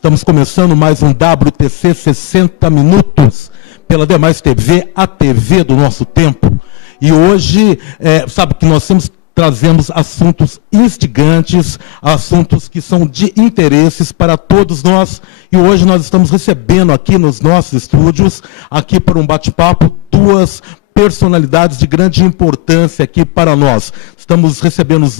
Estamos começando mais um WTC 60 Minutos pela Demais TV, a TV do nosso tempo. E hoje, sabe que nós trazemos assuntos instigantes, assuntos que são de interesses para todos nós. E hoje nós estamos recebendo aqui nos nossos estúdios, aqui para um bate-papo, duas personalidades de grande importância aqui para nós. Estamos recebendo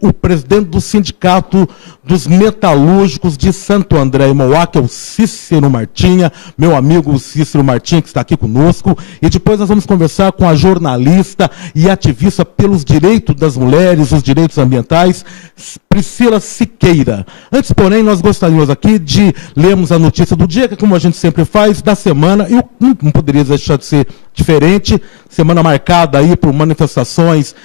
o presidente do Sindicato dos Metalúrgicos de Santo André e Mauá, que é o Cícero Martinha, meu amigo Cícero Martinha, que está aqui conosco. E depois nós vamos conversar com a jornalista e ativista pelos direitos das mulheres, os direitos ambientais, Priscila Siqueira. Antes, porém, nós gostaríamos aqui de lermos a notícia do dia, que como a gente sempre faz, da semana, e não poderia deixar de ser diferente, semana marcada aí por manifestações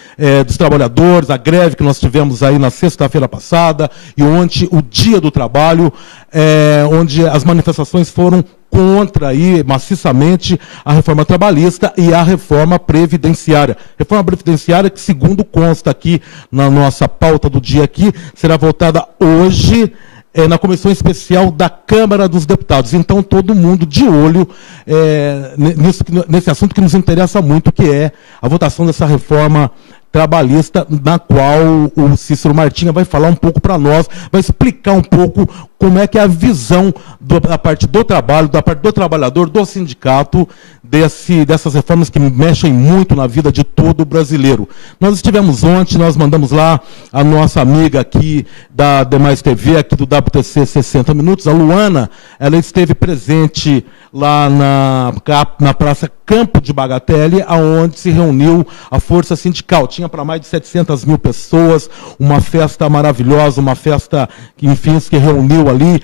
dos trabalhadores, a greve que nós tivemos aí na sexta-feira passada, e ontem o Dia do Trabalho, onde as manifestações foram contra aí, maciçamente, a reforma trabalhista e a reforma previdenciária. Reforma previdenciária que, segundo consta aqui na nossa pauta do dia aqui, será votada hoje na Comissão Especial da Câmara dos Deputados. Então, todo mundo de olho nesse assunto que nos interessa muito, que é a votação dessa reforma trabalhista, na qual o Cícero Martinha vai falar um pouco para nós, vai explicar um pouco como é que é a visão da parte do trabalho, da parte do trabalhador, do sindicato, dessas reformas que mexem muito na vida de todo brasileiro. Nós estivemos ontem, nós mandamos lá a nossa amiga aqui da Demais TV, aqui do WTC 60 Minutos, a Luana, ela esteve presente lá na Praça Campo de Bagatelle, aonde se reuniu a Força Sindical. Tinha para mais de 700 mil pessoas, uma festa maravilhosa, uma festa que, enfim, que reuniu ali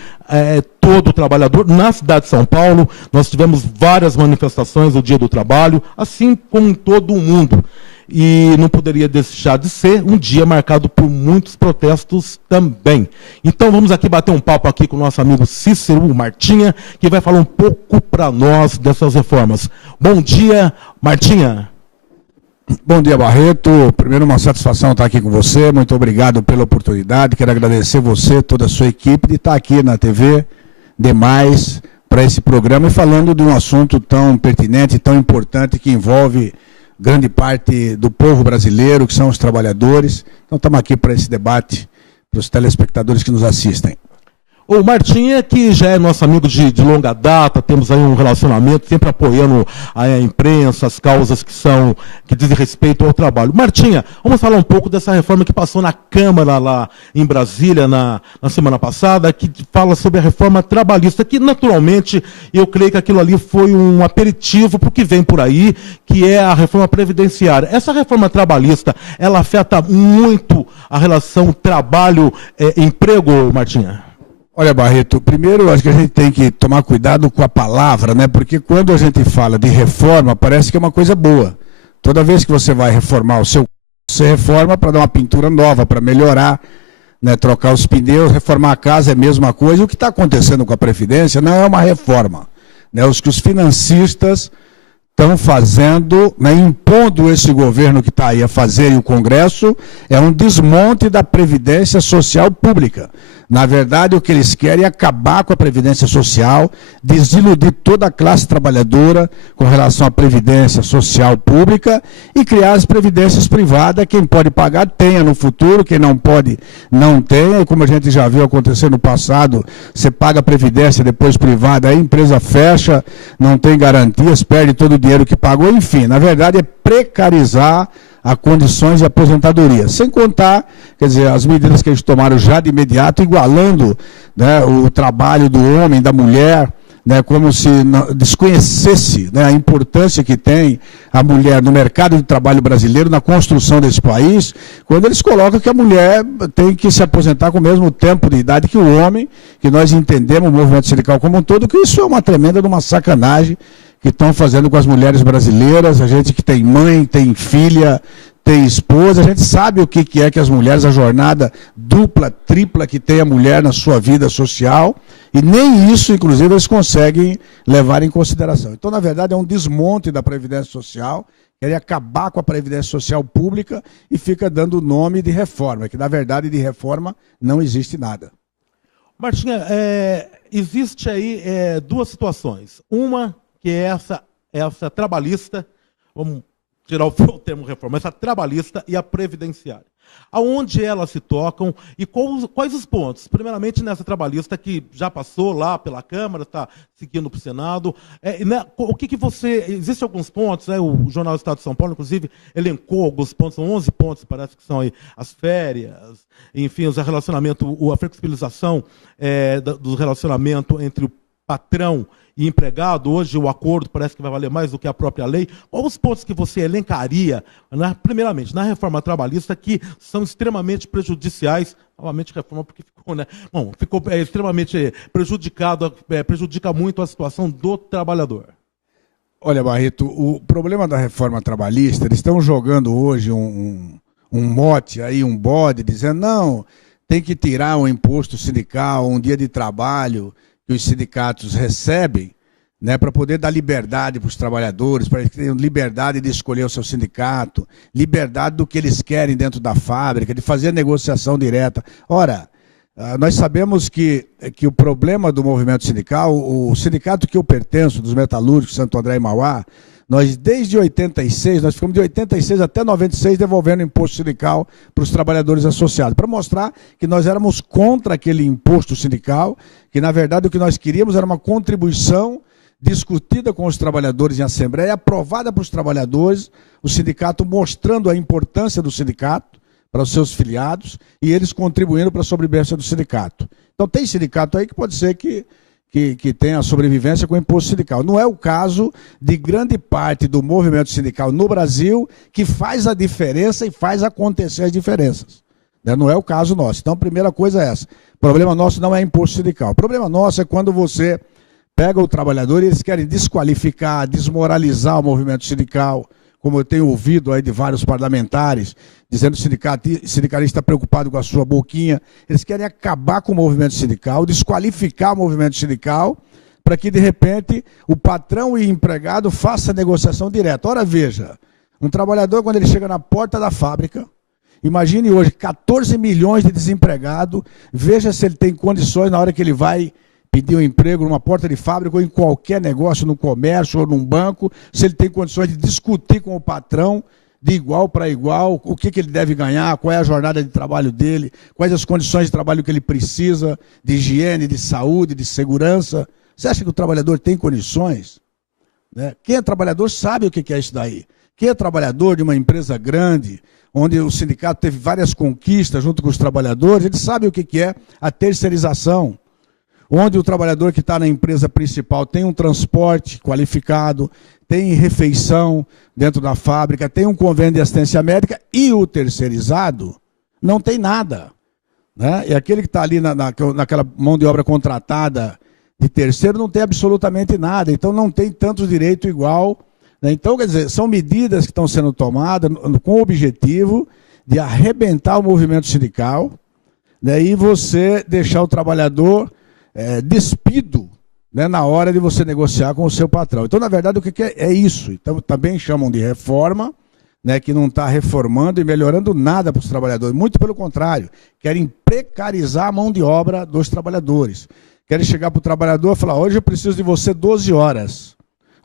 todo o trabalhador. Na cidade de São Paulo, nós tivemos várias manifestações no Dia do Trabalho, assim como em todo o mundo. E não poderia deixar de ser um dia marcado por muitos protestos também. Então vamos aqui bater um papo aqui com o nosso amigo Cícero Martinha, que vai falar um pouco para nós dessas reformas. Bom dia, Martinha. Bom dia, Barreto. Primeiro, uma satisfação estar aqui com você. Muito obrigado pela oportunidade. Quero agradecer você, toda a sua equipe, de estar aqui na TV Demais para esse programa e falando de um assunto tão pertinente, tão importante, que envolve grande parte do povo brasileiro, que são os trabalhadores. Então, estamos aqui para esse debate, para os telespectadores que nos assistem. O Martinha, que já é nosso amigo de longa data, temos aí um relacionamento, sempre apoiando a imprensa, as causas que dizem respeito ao trabalho. Martinha, vamos falar um pouco dessa reforma que passou na Câmara lá em Brasília na semana passada, que fala sobre a reforma trabalhista, que naturalmente eu creio que aquilo ali foi um aperitivo para o que vem por aí, que é a reforma previdenciária. Essa reforma trabalhista, ela afeta muito a relação trabalho-emprego, Martinha? Olha, Barreto, primeiro acho que a gente tem que tomar cuidado com a palavra, né? Porque quando a gente fala de reforma, parece que é uma coisa boa. Toda vez que você vai reformar você reforma para dar uma pintura nova, para melhorar, né? Trocar os pneus, reformar a casa é a mesma coisa. O que está acontecendo com a Previdência não é uma reforma, né? Os que os financistas estão fazendo, né, impondo esse governo que está aí a fazer, e o Congresso, é um desmonte da Previdência Social Pública. Na verdade, o que eles querem é acabar com a Previdência Social, desiludir toda a classe trabalhadora com relação à Previdência Social Pública e criar as previdências privadas. Quem pode pagar, tenha no futuro, quem não pode, não tenha. E como a gente já viu acontecer no passado, você paga a Previdência, depois privada, a empresa fecha, não tem garantias, perde todo o dinheiro que pagou. Enfim, na verdade, é precarizar a condições de aposentadoria. Sem contar, quer dizer, as medidas que eles tomaram já de imediato, igualando, né, o trabalho do homem, da mulher, né, como se desconhecesse, né, a importância que tem a mulher no mercado de trabalho brasileiro, na construção desse país, quando eles colocam que a mulher tem que se aposentar com o mesmo tempo de idade que o homem, que nós entendemos, o movimento sindical como um todo, que isso é uma tremenda de uma sacanagem que estão fazendo com as mulheres brasileiras. A gente que tem mãe, tem filha, tem esposa, a gente sabe o que é que as mulheres, a jornada dupla, tripla que tem a mulher na sua vida social, e nem isso, inclusive, eles conseguem levar em consideração. Então, na verdade, é um desmonte da Previdência Social, querem acabar com a Previdência Social Pública e fica dando o nome de reforma, que, na verdade, de reforma não existe nada. Martinha, existe aí duas situações. Uma que é essa trabalhista, vamos tirar o termo reforma, essa trabalhista e a previdenciária. Aonde elas se tocam e quais os pontos? Primeiramente, nessa trabalhista que já passou lá pela Câmara, está seguindo para o Senado. O que você... Existem alguns pontos, né? O Jornal do Estado de São Paulo, inclusive, elencou alguns pontos, são 11 pontos, parece que são aí as férias, enfim, o relacionamento, a flexibilização do relacionamento entre o patrão e empregado. Hoje o acordo parece que vai valer mais do que a própria lei. Quais os pontos que você elencaria, primeiramente, na reforma trabalhista, que são extremamente prejudiciais? Novamente, reforma porque ficou, né? Bom, ficou extremamente prejudicado, prejudica muito a situação do trabalhador. Olha, Barreto, o problema da reforma trabalhista, eles estão jogando hoje um mote aí, um bode, dizendo, não, tem que tirar o imposto sindical, um dia de trabalho que os sindicatos recebem, né, para poder dar liberdade para os trabalhadores, para que tenham liberdade de escolher o seu sindicato, liberdade do que eles querem dentro da fábrica, de fazer a negociação direta. Ora, nós sabemos que o problema do movimento sindical, o sindicato que eu pertenço, dos metalúrgicos, Santo André e Mauá, nós desde 86, nós ficamos de 86 até 96 devolvendo imposto sindical para os trabalhadores associados, para mostrar que nós éramos contra aquele imposto sindical, que na verdade o que nós queríamos era uma contribuição discutida com os trabalhadores em assembleia, aprovada para os trabalhadores, o sindicato mostrando a importância do sindicato para os seus filiados e eles contribuindo para a sobrevivência do sindicato. Então tem sindicato aí que pode ser que tenha a sobrevivência com o imposto sindical. Não é o caso de grande parte do movimento sindical no Brasil que faz a diferença e faz acontecer as diferenças. Não é o caso nosso. Então a primeira coisa é essa. O problema nosso não é imposto sindical. O problema nosso é quando você pega o trabalhador e eles querem desqualificar, desmoralizar o movimento sindical, como eu tenho ouvido aí de vários parlamentares, dizendo que o sindicalista está preocupado com a sua boquinha. Eles querem acabar com o movimento sindical, desqualificar o movimento sindical, para que, de repente, o patrão e o empregado façam a negociação direta. Ora, veja, um trabalhador, quando ele chega na porta da fábrica, imagine hoje 14 milhões de desempregados, veja se ele tem condições na hora que ele vai pedir um emprego numa porta de fábrica ou em qualquer negócio, no comércio ou num banco, se ele tem condições de discutir com o patrão de igual para igual, o que ele deve ganhar, qual é a jornada de trabalho dele, quais as condições de trabalho que ele precisa, de higiene, de saúde, de segurança. Você acha que o trabalhador tem condições? Né? Quem é trabalhador sabe o que é isso daí. Quem é trabalhador de uma empresa grande, onde o sindicato teve várias conquistas junto com os trabalhadores, ele sabe o que é a terceirização, onde o trabalhador que está na empresa principal tem um transporte qualificado, tem refeição dentro da fábrica, tem um convênio de assistência médica, e o terceirizado não tem nada. Né? E aquele que está ali naquela mão de obra contratada de terceiro não tem absolutamente nada, então não tem tanto direito igual. Né? Então, quer dizer, são medidas que estão sendo tomadas com o objetivo de arrebentar o movimento sindical, né? E você deixar o trabalhador despido, né, na hora de você negociar com o seu patrão. Então, na verdade, o que é isso? Então, também chamam de reforma, né, que não está reformando e melhorando nada para os trabalhadores. Muito pelo contrário, querem precarizar a mão de obra dos trabalhadores. Querem chegar para o trabalhador e falar, hoje eu preciso de você 12 horas,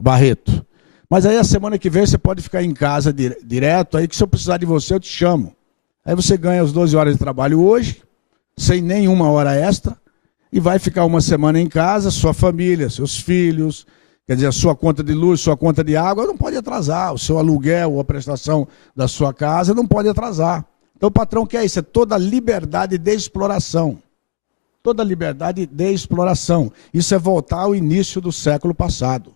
Barreto. Mas aí a semana que vem você pode ficar em casa direto, aí que se eu precisar de você eu te chamo. Aí você ganha as 12 horas de trabalho hoje, sem nenhuma hora extra, e vai ficar uma semana em casa, sua família, seus filhos, quer dizer, a sua conta de luz, sua conta de água não pode atrasar, o seu aluguel ou a prestação da sua casa não pode atrasar. Então o patrão quer isso, é toda a liberdade de exploração. Toda a liberdade de exploração. Isso é voltar ao início do século passado.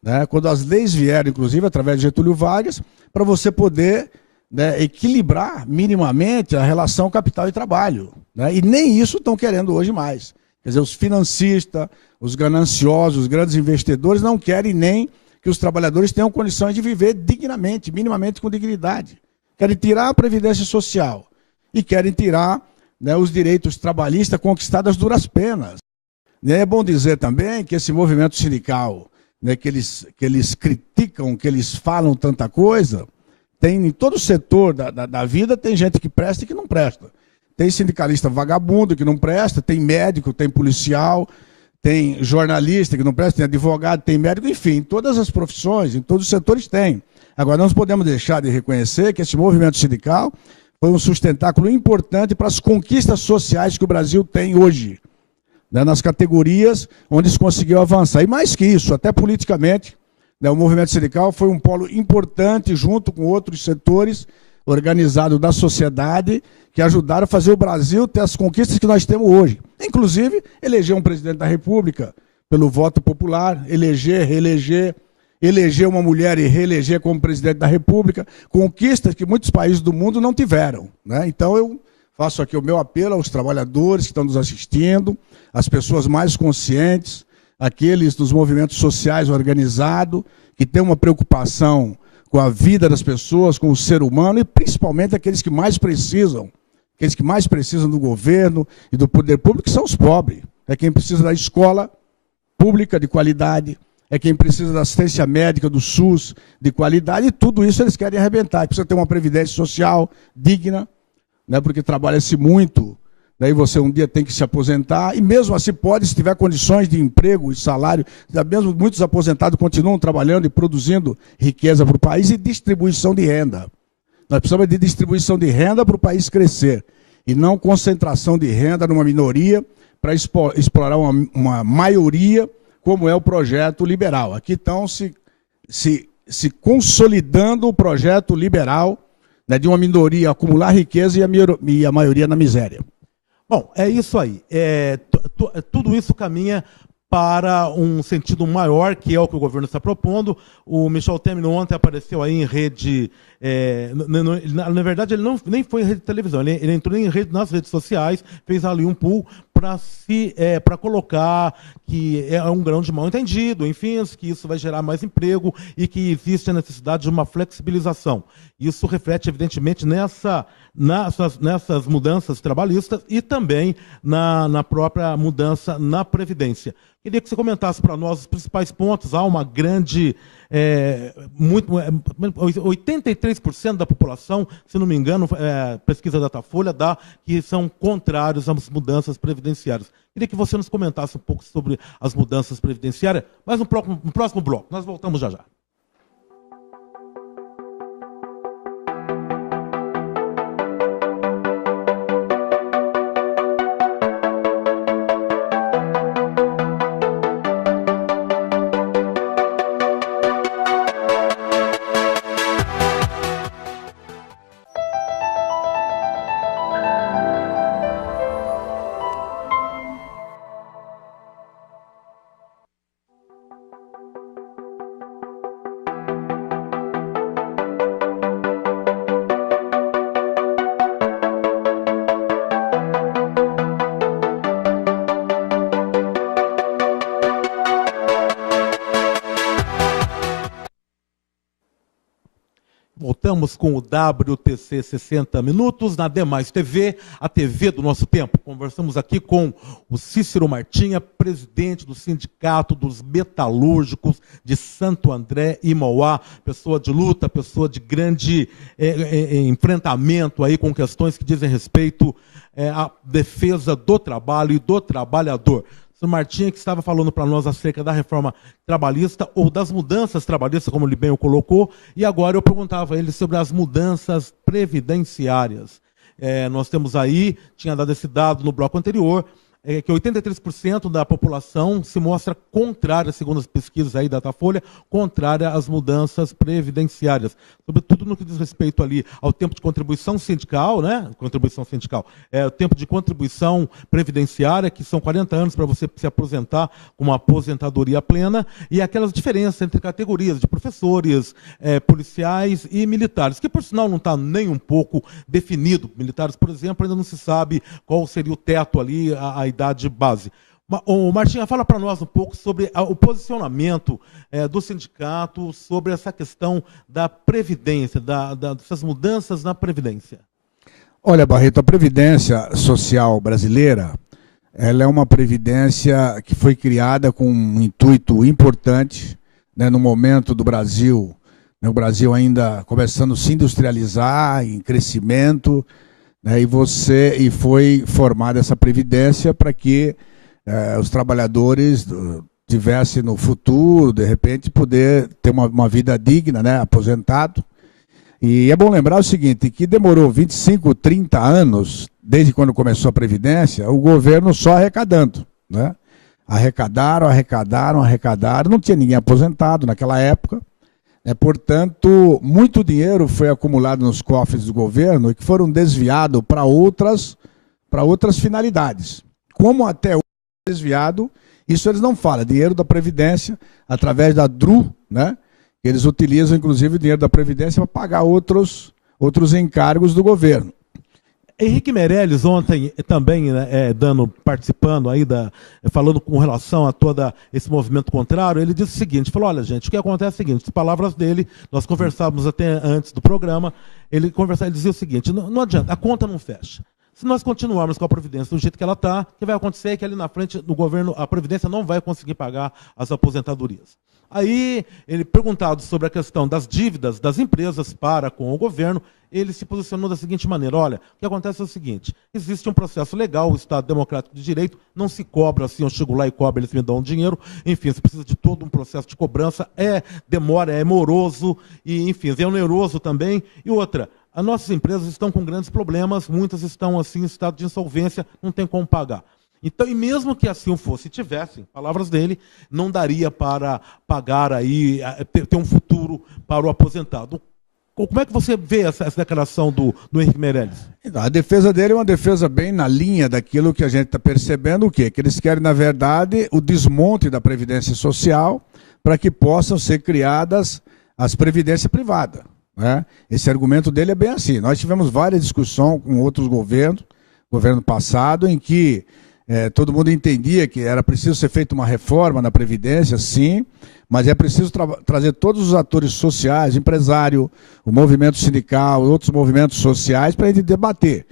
Né? Quando as leis vieram, inclusive, através de Getúlio Vargas, para você poder, né, equilibrar minimamente a relação capital e trabalho. Né? E nem isso estão querendo hoje mais. Quer dizer, os financistas, os gananciosos, os grandes investidores não querem nem que os trabalhadores tenham condições de viver dignamente, minimamente com dignidade. Querem tirar a previdência social e querem tirar, né, os direitos trabalhistas conquistados às duras penas. É bom dizer também que esse movimento sindical, né, que eles criticam, que eles falam tanta coisa, tem em todo o setor da vida tem gente que presta e que não presta. Tem sindicalista vagabundo que não presta, tem médico, tem policial, tem jornalista que não presta, tem advogado, tem médico, enfim, todas as profissões, em todos os setores tem. Agora, nós não podemos deixar de reconhecer que esse movimento sindical foi um sustentáculo importante para as conquistas sociais que o Brasil tem hoje, né, nas categorias onde se conseguiu avançar. E mais que isso, até politicamente, né, o movimento sindical foi um polo importante, junto com outros setores organizados da sociedade, que ajudaram a fazer o Brasil ter as conquistas que nós temos hoje. Inclusive, eleger um presidente da República pelo voto popular, eleger, reeleger, eleger uma mulher e reeleger como presidente da República, conquistas que muitos países do mundo não tiveram, né? Então eu faço aqui o meu apelo aos trabalhadores que estão nos assistindo, às pessoas mais conscientes, aqueles dos movimentos sociais organizados, que têm uma preocupação com a vida das pessoas, com o ser humano, e principalmente aqueles que mais precisam do governo e do poder público, que são os pobres. É quem precisa da escola pública de qualidade, é quem precisa da assistência médica do SUS de qualidade, e tudo isso eles querem arrebentar. Precisa ter uma previdência social digna, né, porque trabalha-se muito, daí você um dia tem que se aposentar, e mesmo assim pode, se tiver condições de emprego e salário, mesmo muitos aposentados continuam trabalhando e produzindo riqueza para o país e distribuição de renda. Nós precisamos de distribuição de renda para o país crescer, e não concentração de renda numa minoria para explorar uma maioria, como é o projeto liberal. Aqui estão se consolidando o projeto liberal, né, de uma minoria acumular riqueza e a maioria na miséria. Bom, é isso aí. Tudo isso caminha para um sentido maior, que é o que o governo está propondo. O Michel Temer ontem apareceu aí em rede... na verdade, ele nem foi em rede de televisão, ele entrou nas redes sociais, fez ali um pool para colocar que é um grão de mal entendido, enfim, que isso vai gerar mais emprego e que existe a necessidade de uma flexibilização. Isso reflete, evidentemente, nessas mudanças trabalhistas e também na própria mudança na Previdência. Queria que você comentasse para nós os principais pontos. Há uma grande... 83% da população, se não me engano, pesquisa Datafolha dá que são contrários às mudanças previdenciárias. Queria que você nos comentasse um pouco sobre as mudanças previdenciárias, mas no próximo bloco. Nós voltamos já já. Voltamos com o WTC 60 Minutos, na Demais TV, a TV do nosso tempo. Conversamos aqui com o Cícero Martinha, presidente do Sindicato dos Metalúrgicos de Santo André e Mauá, pessoa de luta, pessoa de grande enfrentamento aí com questões que dizem respeito à defesa do trabalho e do trabalhador. O Martinha, que estava falando para nós acerca da reforma trabalhista ou das mudanças trabalhistas, como ele bem o colocou, e agora eu perguntava a ele sobre as mudanças previdenciárias. Nós temos aí, tinha dado esse dado no bloco anterior, que 83% da população se mostra contrária, segundo as pesquisas aí da Datafolha, contrária às mudanças previdenciárias. Sobretudo no que diz respeito ali ao tempo de contribuição sindical, né? Contribuição sindical. O tempo de contribuição previdenciária, que são 40 anos para você se aposentar com uma aposentadoria plena, e aquelas diferenças entre categorias de professores, policiais e militares, que por sinal não está nem um pouco definido. Militares, por exemplo, ainda não se sabe qual seria o teto ali, a idade base. O Martinha, fala para nós um pouco sobre o posicionamento do sindicato sobre essa questão da Previdência, dessas mudanças na Previdência. Olha, Barreto, a Previdência Social brasileira, ela é uma previdência que foi criada com um intuito importante, né, no momento do Brasil, né, o Brasil ainda começando a se industrializar, em crescimento, né, e foi formada essa previdência para que os trabalhadores tivessem no futuro, de repente, poder ter uma vida digna, né, aposentado. E é bom lembrar o seguinte, que demorou 25, 30 anos, desde quando começou a Previdência, o governo só arrecadando, né? Arrecadaram, não tinha ninguém aposentado naquela época, né? Portanto, muito dinheiro foi acumulado nos cofres do governo e que foram desviados para outras finalidades. Como até hoje é desviado, isso eles não falam, dinheiro da Previdência, através da DRU, né? Eles utilizam, inclusive, o dinheiro da Previdência para pagar outros encargos do governo. Henrique Meirelles, ontem também, né, participando aí, falando com relação a todo esse movimento contrário, ele disse o seguinte, falou, olha gente, o que acontece é o seguinte, as palavras dele, nós conversávamos até antes do programa, ele dizia o seguinte, não adianta, a conta não fecha. Se nós continuarmos com a Previdência do jeito que ela está, o que vai acontecer é que ali na frente do governo, a Previdência não vai conseguir pagar as aposentadorias. Aí, ele perguntado sobre a questão das dívidas das empresas para com o governo, ele se posicionou da seguinte maneira, olha, o que acontece é o seguinte, existe um processo legal, o Estado Democrático de Direito, não se cobra assim, eu chego lá e cobro, eles me dão dinheiro, enfim, você precisa de todo um processo de cobrança, demora, é moroso, e enfim, é oneroso também, e outra, as nossas empresas estão com grandes problemas, muitas estão assim em estado de insolvência, não tem como pagar. Então, e mesmo que assim fosse, tivessem, palavras dele, não daria para pagar aí, ter um futuro para o aposentado. Como é que você vê essa declaração do Henrique Meirelles? A defesa dele é uma defesa bem na linha daquilo que a gente está percebendo, o quê? Que eles querem, na verdade, o desmonte da Previdência Social para que possam ser criadas as previdências privadas, né? Esse argumento dele é bem assim. Nós tivemos várias discussões com outros governos, governo passado, em que todo mundo entendia que era preciso ser feita uma reforma na Previdência, sim, mas é preciso trazer todos os atores sociais, empresário, o movimento sindical, outros movimentos sociais, para a gente debater.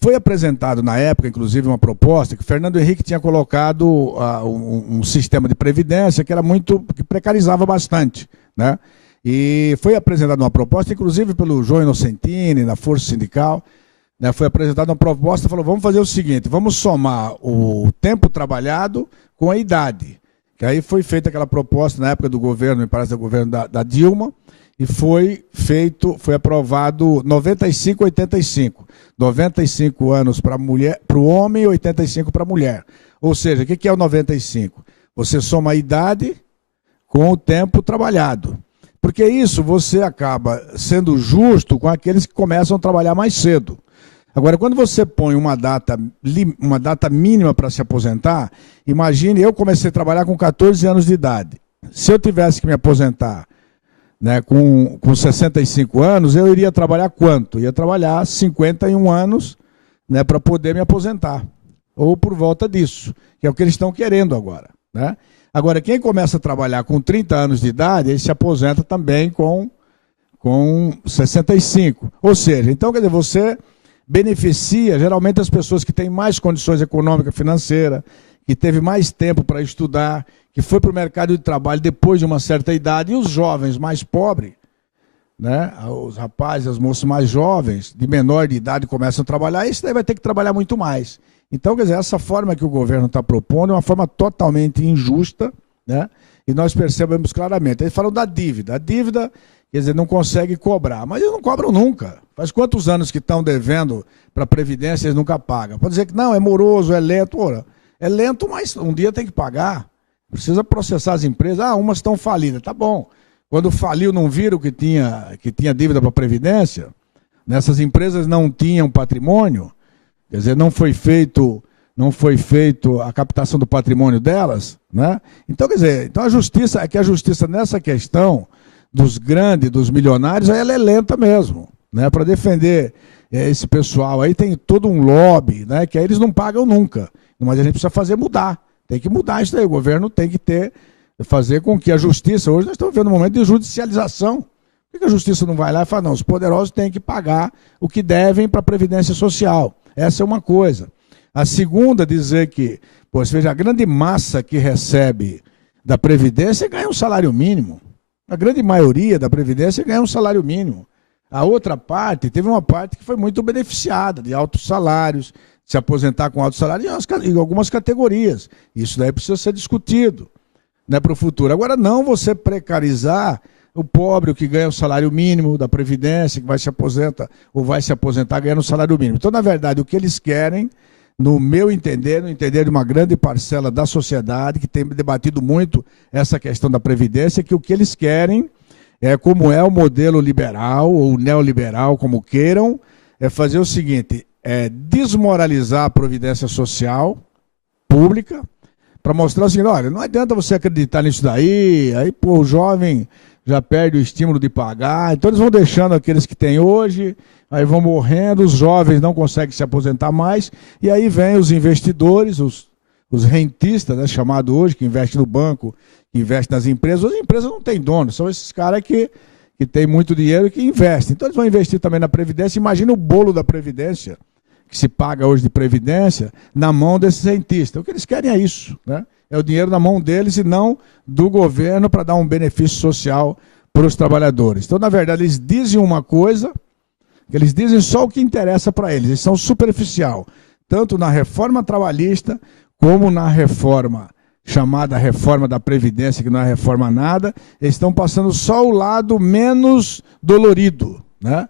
Foi apresentado na época, inclusive, uma proposta que Fernando Henrique tinha colocado um sistema de previdência que precarizava bastante, né? E foi apresentada uma proposta, inclusive pelo João Inocentini, na Força Sindical, né? Foi apresentada uma proposta, falou, vamos fazer o seguinte, vamos somar o tempo trabalhado com a idade. Que aí foi feita aquela proposta na época do governo, me parece do governo da Dilma, e foi aprovado 95-85. 95 anos para o homem e 85 para a mulher. Ou seja, o que é o 95? Você soma a idade com o tempo trabalhado. Porque isso você acaba sendo justo com aqueles que começam a trabalhar mais cedo. Agora, quando você põe uma data mínima para se aposentar, imagine, eu comecei a trabalhar com 14 anos de idade. Se eu tivesse que me aposentar, né, com 65 anos, eu iria trabalhar quanto? Ia trabalhar 51 anos, né, para poder me aposentar. Ou por volta disso, que é o que eles estão querendo agora, né? Agora, quem começa a trabalhar com 30 anos de idade, ele se aposenta também com 65. Ou seja, então, quer dizer, você beneficia geralmente as pessoas que têm mais condições econômicas, financeiras, que teve mais tempo para estudar, que foi para o mercado de trabalho depois de uma certa idade, e os jovens mais pobres, né? Os rapazes, as moças mais jovens, de menor de idade, começam a trabalhar, esse daí vai ter que trabalhar muito mais. Então, quer dizer, essa forma que o governo está propondo é uma forma totalmente injusta, né? E nós percebemos claramente. Eles falam da dívida. A dívida, quer dizer, não consegue cobrar, mas eles não cobram nunca. Faz quantos anos que estão devendo para a Previdência e eles nunca pagam? Pode dizer que não, é moroso, é lento. Ora, é lento, mas um dia tem que pagar. Precisa processar as empresas. Ah, umas estão falidas. Tá bom. Quando faliu, não viram que tinha dívida para a Previdência? Nessas empresas não tinham patrimônio. Quer dizer, não foi feito a captação do patrimônio delas, né? Então, quer dizer, então a justiça nessa questão dos grandes, dos milionários, ela é lenta mesmo, né? Para defender esse pessoal aí tem todo um lobby, né? Que aí eles não pagam nunca. Mas a gente precisa mudar. Tem que mudar isso daí. O governo tem que fazer com que a justiça, hoje nós estamos vendo um momento de judicialização. Por que a justiça não vai lá e fala, não, os poderosos têm que pagar o que devem para a Previdência Social? Essa é uma coisa. A segunda, dizer que, você veja, a grande massa que recebe da Previdência ganha um salário mínimo. A grande maioria da Previdência ganha um salário mínimo. A outra parte, teve uma parte que foi muito beneficiada, de altos salários, se aposentar com altos salários em algumas categorias. Isso daí precisa ser discutido, né, para o futuro. Agora, não você precarizar o pobre, o que ganha o salário mínimo da Previdência, que vai se aposentar ou vai se aposentar ganhando o salário mínimo. Então, na verdade, o que eles querem, no meu entender, no entender de uma grande parcela da sociedade, que tem debatido muito essa questão da Previdência, que o que eles querem como é o modelo liberal ou neoliberal, como queiram, é fazer o seguinte, desmoralizar a Previdência Social pública, para mostrar o seguinte, olha, não adianta você acreditar nisso daí, aí pô, o jovem já perde o estímulo de pagar, então eles vão deixando aqueles que têm hoje, aí vão morrendo, os jovens não conseguem se aposentar mais, e aí vem os investidores, os rentistas, né, chamado hoje, que investem no banco, que investem nas empresas. As empresas não têm dono, são esses caras que têm muito dinheiro e que investem. Então eles vão investir também na Previdência. Imagina o bolo da Previdência, que se paga hoje de Previdência, na mão desses rentistas. O que eles querem é isso, né? É o dinheiro na mão deles e não do governo para dar um benefício social para os trabalhadores. Então, na verdade, eles dizem uma coisa, eles dizem só o que interessa para eles, eles são superficial, tanto na reforma trabalhista como na reforma chamada reforma da Previdência, que não é reforma nada, eles estão passando só o lado menos dolorido, né?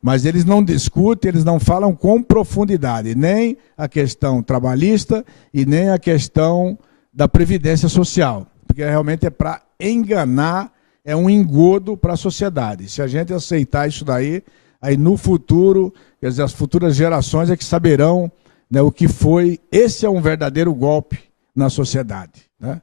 Mas eles não discutem, eles não falam com profundidade, nem a questão trabalhista e nem a questão da Previdência Social, porque realmente é para enganar, é um engodo para a sociedade. Se a gente aceitar isso daí, aí no futuro, quer dizer, as futuras gerações é que saberão, né, o que foi. Esse é um verdadeiro golpe na sociedade, né?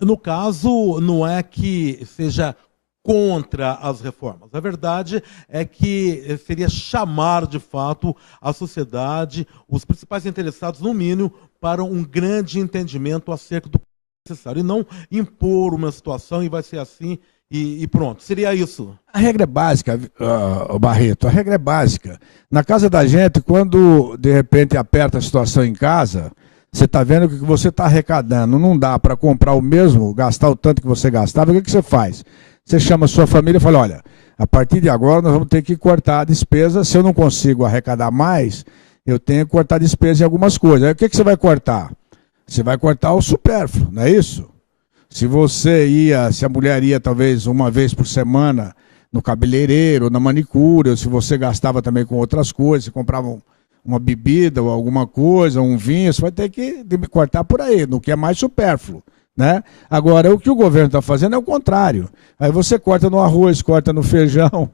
No caso, não é que seja contra as reformas. A verdade é que seria chamar, de fato, a sociedade, os principais interessados, no mínimo, para um grande entendimento acerca do que é necessário, e não impor uma situação e vai ser assim e pronto. Seria isso. A regra é básica, Barreto, a regra é básica. Na casa da gente, quando, de repente, aperta a situação em casa, você está vendo que você está arrecadando, não dá para comprar o mesmo, gastar o tanto que você gastava, o que você faz? Você chama a sua família e fala, olha, a partir de agora nós vamos ter que cortar a despesa, se eu não consigo arrecadar mais, eu tenho que cortar a despesa em algumas coisas. Aí o que você vai cortar? Você vai cortar o supérfluo, não é isso? Se a mulher ia talvez uma vez por semana no cabeleireiro, na manicure, ou se você gastava também com outras coisas, você comprava uma bebida ou alguma coisa, um vinho, você vai ter que cortar por aí, no que é mais supérfluo, né? Agora, o que o governo está fazendo é o contrário. Aí você corta no arroz, corta no feijão,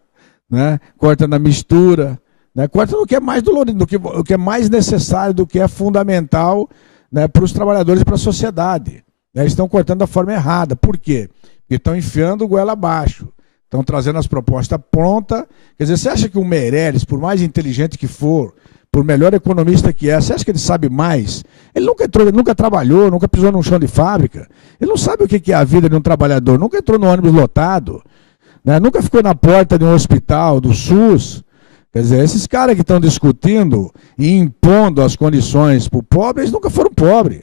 né? Corta na mistura, né? Corta no que é mais dolorido, o que é mais necessário, do que é fundamental, né, para os trabalhadores e para a sociedade. Eles estão cortando da forma errada. Por quê? Porque estão enfiando o goela abaixo. Estão trazendo as propostas prontas. Quer dizer, você acha que o Meirelles, por mais inteligente que for, por melhor economista que é, você acha que ele sabe mais? Ele nunca trabalhou, nunca pisou num chão de fábrica. Ele não sabe o que é a vida de um trabalhador, nunca entrou no ônibus lotado, né? Nunca ficou na porta de um hospital, do SUS. Quer dizer, esses caras que estão discutindo e impondo as condições para o pobre, eles nunca foram pobres.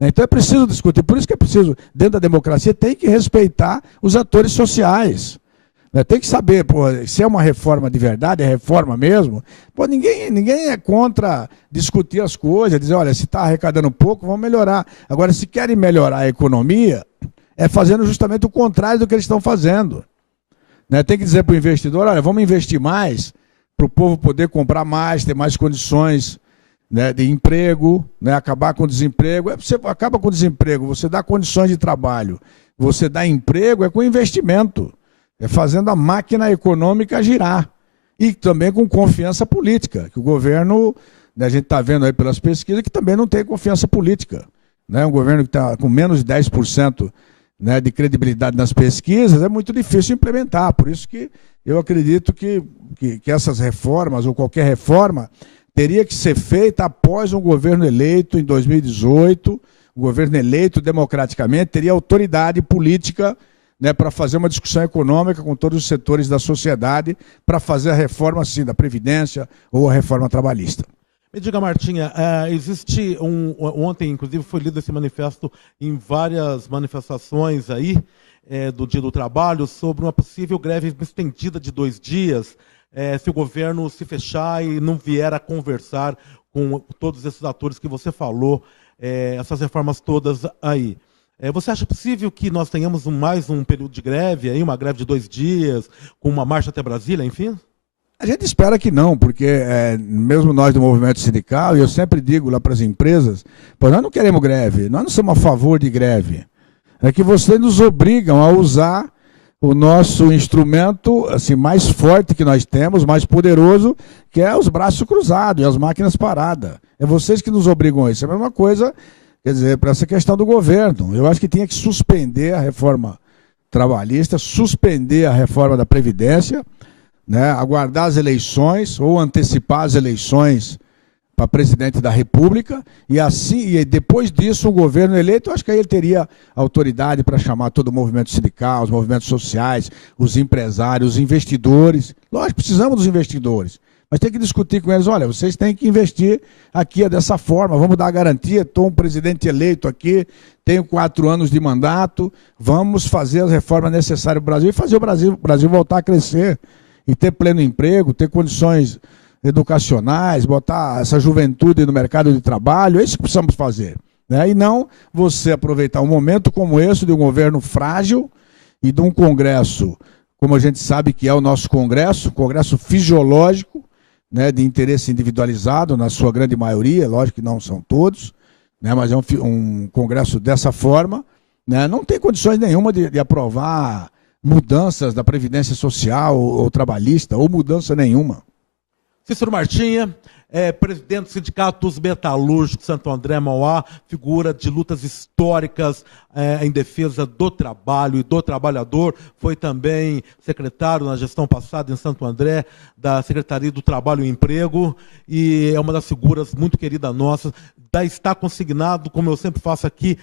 Então é preciso discutir, por isso que é preciso, dentro da democracia, tem que respeitar os atores sociais. Tem que saber, pô, se é uma reforma de verdade, é reforma mesmo. Pô, ninguém é contra discutir as coisas, dizer, olha, se está arrecadando pouco, vamos melhorar. Agora, se querem melhorar a economia, é fazendo justamente o contrário do que eles estão fazendo. Tem que dizer para o investidor, olha, vamos investir mais, para o povo poder comprar mais, ter mais condições, né, de emprego, né, acabar com o desemprego. Você acaba com o desemprego, você dá condições de trabalho, você dá emprego, é com investimento. É fazendo a máquina econômica girar. E também com confiança política, que o governo, né, a gente está vendo aí pelas pesquisas, que também não tem confiança política. Né? Um governo que está com menos de 10%, né, de credibilidade nas pesquisas, é muito difícil implementar. Por isso que eu acredito que essas reformas, ou qualquer reforma, teria que ser feita após um governo eleito em 2018, um governo eleito democraticamente, teria autoridade política, né, para fazer uma discussão econômica com todos os setores da sociedade, para fazer a reforma, sim, da Previdência ou a reforma trabalhista. Me diga, Martinha, existe ontem, inclusive, foi lido esse manifesto em várias manifestações aí, do Dia do Trabalho, sobre uma possível greve estendida de 2 dias, se o governo se fechar e não vier a conversar com todos esses atores que você falou, essas reformas todas aí. Você acha possível que nós tenhamos mais um período de greve, aí, uma greve de 2 dias, com uma marcha até Brasília, enfim? A gente espera que não, porque mesmo nós do movimento sindical, e eu sempre digo lá para as empresas, nós não queremos greve, nós não somos a favor de greve. É que vocês nos obrigam a usar o nosso instrumento assim, mais forte que nós temos, mais poderoso, que é os braços cruzados e as máquinas paradas. É vocês que nos obrigam a isso. É a mesma coisa, quer dizer, para essa questão do governo. Eu acho que tinha que suspender a reforma trabalhista, suspender a reforma da Previdência, né, aguardar as eleições ou antecipar as eleições para presidente da República e depois disso o governo eleito, eu acho que aí ele teria autoridade para chamar todo o movimento sindical, os movimentos sociais, os empresários, os investidores. Lógico, precisamos dos investidores, mas tem que discutir com eles, olha, vocês têm que investir aqui dessa forma, vamos dar garantia, estou um presidente eleito aqui, tenho 4 anos de mandato, vamos fazer as reformas necessárias para o Brasil e fazer o Brasil voltar a crescer e ter pleno emprego, ter condições educacionais, botar essa juventude no mercado de trabalho, é isso que precisamos fazer, né? E não você aproveitar um momento como esse de um governo frágil e de um Congresso, como a gente sabe que é o nosso Congresso, um Congresso fisiológico, né, de interesse individualizado, na sua grande maioria, lógico que não são todos, né, mas é um Congresso dessa forma, né, não tem condições nenhuma de aprovar mudanças da Previdência Social ou trabalhista, ou mudança nenhuma. Cícero Martinha, presidente do Sindicato dos Metalúrgicos Santo André Mauá, figura de lutas históricas em defesa do trabalho e do trabalhador, foi também secretário na gestão passada em Santo André da Secretaria do Trabalho e Emprego e é uma das figuras muito queridas nossas. Está consignado, como eu sempre faço aqui,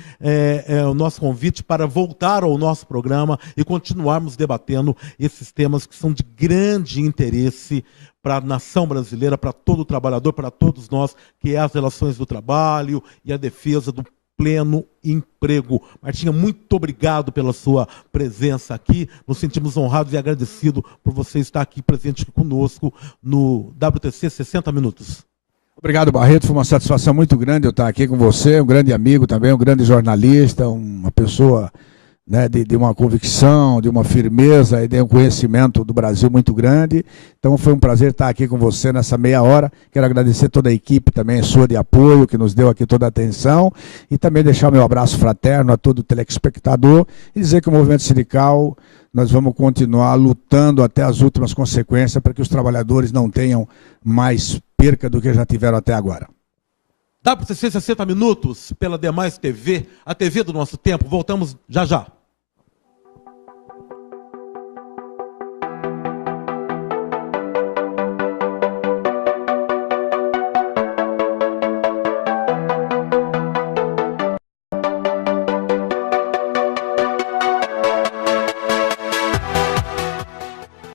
o nosso convite para voltar ao nosso programa e continuarmos debatendo esses temas que são de grande interesse para a nação brasileira, para todo o trabalhador, para todos nós, que é as relações do trabalho e a defesa do pleno emprego. Martinha, muito obrigado pela sua presença aqui. Nos sentimos honrados e agradecidos por você estar aqui presente conosco no WTC 60 Minutos. Obrigado, Barreto. Foi uma satisfação muito grande eu estar aqui com você, um grande amigo também, um grande jornalista, uma pessoa, né, de uma convicção, de uma firmeza e de um conhecimento do Brasil muito grande. Então foi um prazer estar aqui com você nessa meia hora. Quero agradecer toda a equipe também sua de apoio, que nos deu aqui toda a atenção, e também deixar o meu abraço fraterno a todo telespectador e dizer que o movimento sindical, nós vamos continuar lutando até as últimas consequências para que os trabalhadores não tenham mais perca do que já tiveram até agora. WTC 60 Minutos, pela Demais TV, a TV do nosso tempo. Voltamos já já.